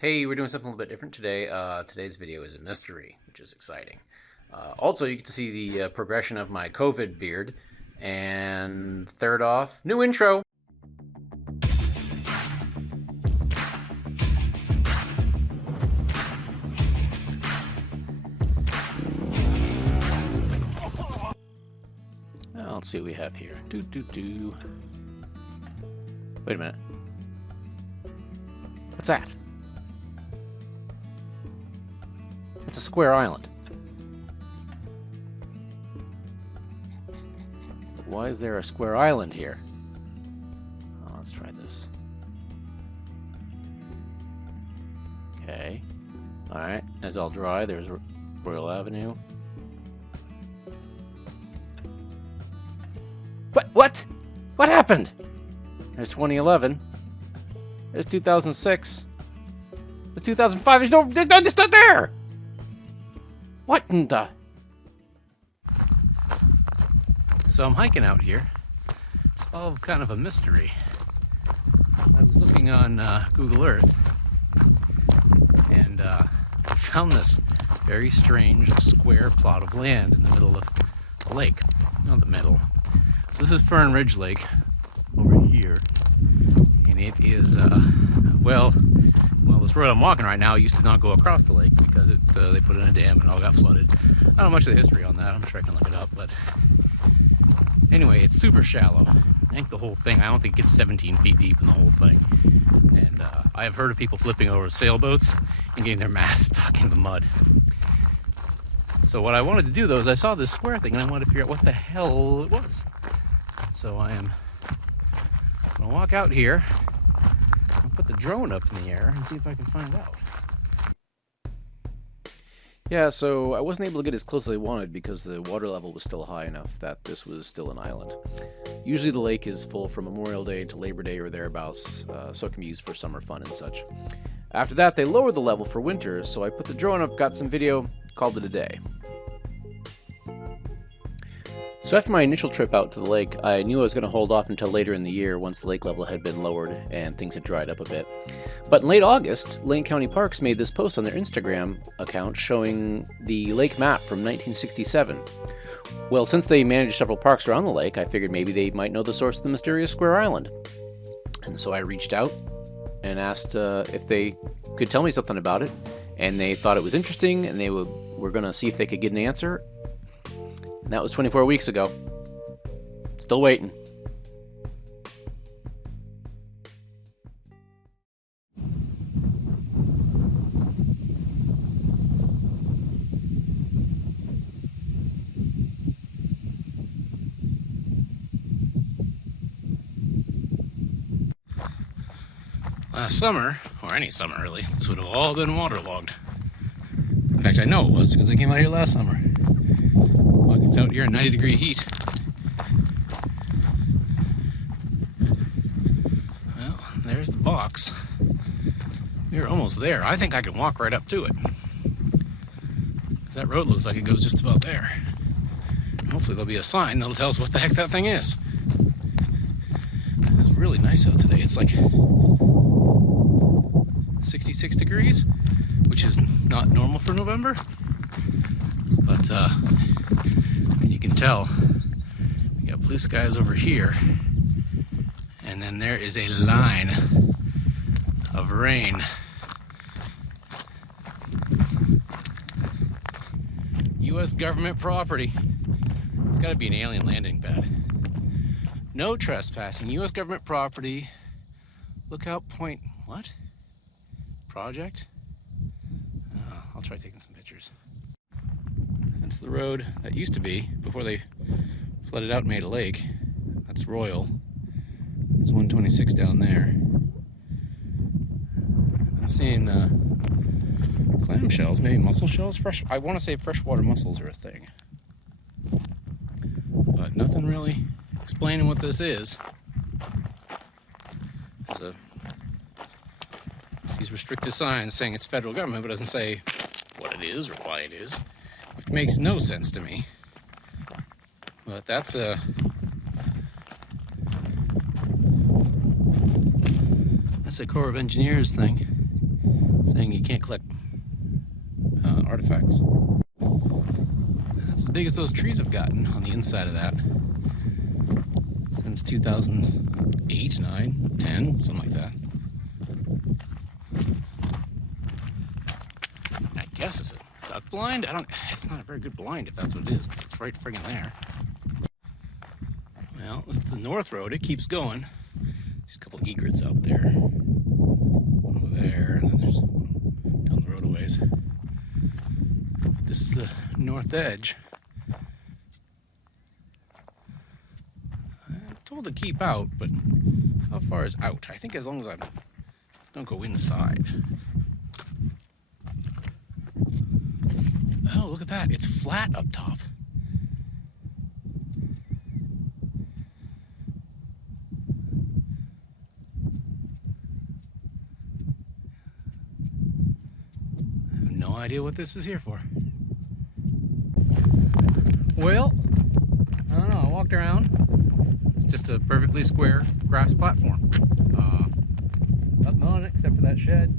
Hey, we're doing something a little bit different today. Today's video is a mystery, which is exciting. Also, you get to see the progression of my COVID beard. And third off, new intro. Let's see what we have here. Wait a minute. What's that? It's a square island. Why is there a square island here? Oh, let's try this. Okay. Alright, as I'll dry, there's Royal Avenue. What? What happened? There's 2011. There's 2006. There's 2005. It's not there! What in the... So I'm hiking out here. Solve kind of a mystery. I was looking on Google Earth and I found this very strange square plot of land in the middle of a lake. Not the middle. So this is Fern Ridge Lake over here. And it is, well, this road I'm walking right now used to not go across the lake because they put in a dam and it all got flooded. I don't know much of the history on that. I'm sure I can look it up, but anyway, it's super shallow. I think the whole thing, I don't think it gets 17 feet deep in the whole thing. And I have heard of people flipping over sailboats and getting their masts stuck in the mud. So what I wanted to do though is I saw this square thing and I wanted to figure out what the hell it was. So I am gonna walk out here and put the drone up in the air and see if I can find out. Yeah, so I wasn't able to get as close as I wanted because the water level was still high enough that this was still an island. Usually the lake is full from Memorial Day to Labor Day or thereabouts, so it can be used for summer fun and such. After that, they lowered the level for winter, so I put the drone up, got some video, called it a day. So after my initial trip out to the lake, I knew I was going to hold off until later in the year once the lake level had been lowered and things had dried up a bit. But in late August, Lane County Parks made this post on their Instagram account showing the lake map from 1967. Well, since they manage several parks around the lake, I figured maybe they might know the source of the mysterious square island. And so I reached out and asked if they could tell me something about it. And they thought it was interesting and they were going to see if they could get an answer. And that was 24 weeks ago. Still waiting. Last summer, or any summer really, this would have all been waterlogged. In fact, I know it was because I came out here last summer. Walking out here in 90-degree heat. Well, there's the box. We're almost there. I think I can walk right up to it. Because that road looks like it goes just about there. And hopefully there'll be a sign that'll tell us what the heck that thing is. It's really nice out today. It's like 66 degrees, which is not normal for November. But you can tell we got blue skies over here, and then there is a line of rain. U.S. government property. It's got to be an alien landing pad. No trespassing. U.S. government property. Lookout point. What? Project? I'll try taking some pictures. That's the road that used to be before they flooded out and made a lake. That's Royal. There's 126 down there. I'm seeing clam shells, maybe mussel shells. Fresh. I want to say freshwater mussels are a thing, but nothing really explaining what this is. There's these restricted signs saying it's federal government, but doesn't say what it is or why it is, which makes no sense to me. But that's a Corps of Engineers thing. saying you can't collect artifacts. That's as big as those trees have gotten on the inside of that since 2008, 9, 10, something like that. I guess it's a duck blind. It's not a very good blind if that's what it is, because it's right friggin' there. Well, this is the north road. It keeps going. There's a couple egrets out there. One over there, and then there's one down the road a ways. This is the north edge. I'm told to keep out, but how far is out? I think as long as I don't go inside. Oh, look at that. It's flat up top. I have no idea what this is here for. Well, I don't know. I walked around. It's just a perfectly square grass platform. Nothing on it except for that shed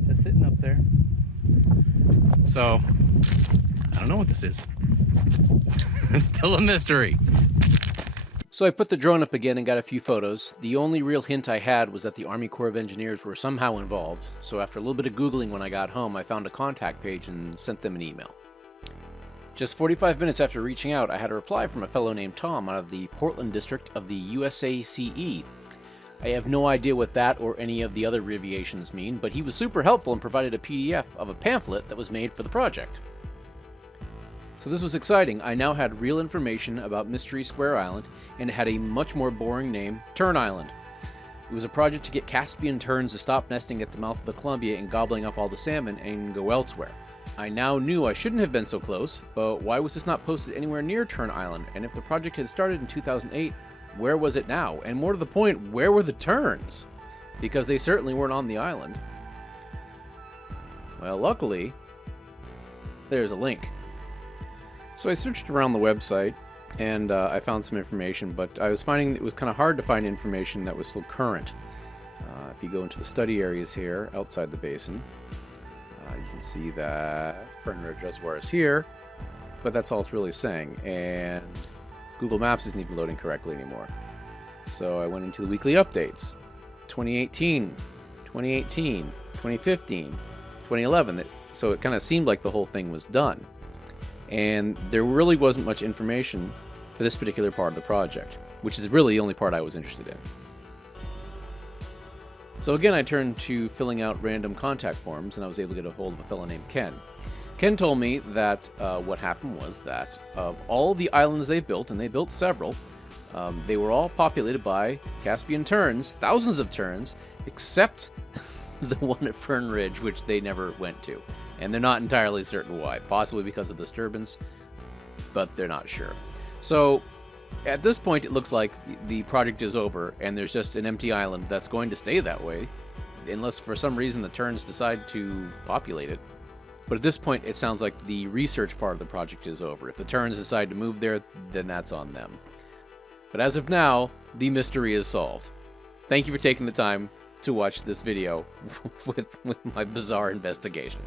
that's sitting up there. So, I don't know what this is. It's still a mystery. So I put the drone up again and got a few photos. The only real hint I had was that the Army Corps of Engineers were somehow involved. So after a little bit of Googling when I got home, I found a contact page and sent them an email. Just 45 minutes after reaching out, I had a reply from a fellow named Tom out of the Portland district of the USACE. I have no idea what that or any of the other abbreviations mean, but he was super helpful and provided a PDF of a pamphlet that was made for the project. So this was exciting. I now had real information about Mystery Square Island, and it had a much more boring name, Tern Island. It was a project to get Caspian terns to stop nesting at the mouth of the Columbia and gobbling up all the salmon and go elsewhere. I now knew I shouldn't have been so close, but why was this not posted anywhere near Tern Island? And if the project had started in 2008, where was it now? And more to the point, where were the terns? Because they certainly weren't on the island. Well, luckily, there's a link. So I searched around the website, and I found some information, but I was finding it was kind of hard to find information that was still current. If you go into the study areas here, outside the basin, you can see that Fern Ridge Reservoir is here, but that's all it's really saying, and Google Maps isn't even loading correctly anymore. So I went into the weekly updates. 2018, 2018, 2015, 2011. So it kind of seemed like the whole thing was done. And there really wasn't much information for this particular part of the project, which is really the only part I was interested in. So again, I turned to filling out random contact forms, and I was able to get a hold of a fellow named Ken. Ken told me that what happened was that of all the islands they built, and they built several, they were all populated by Caspian terns, thousands of terns, except the one at Fern Ridge, which they never went to. And they're not entirely certain why, possibly because of disturbance, but they're not sure. So at this point, it looks like the project is over, and there's just an empty island that's going to stay that way, unless for some reason the terns decide to populate it. But at this point, it sounds like the research part of the project is over. If the terns decide to move there, then that's on them. But as of now, the mystery is solved. Thank you for taking the time to watch this video with my bizarre investigation.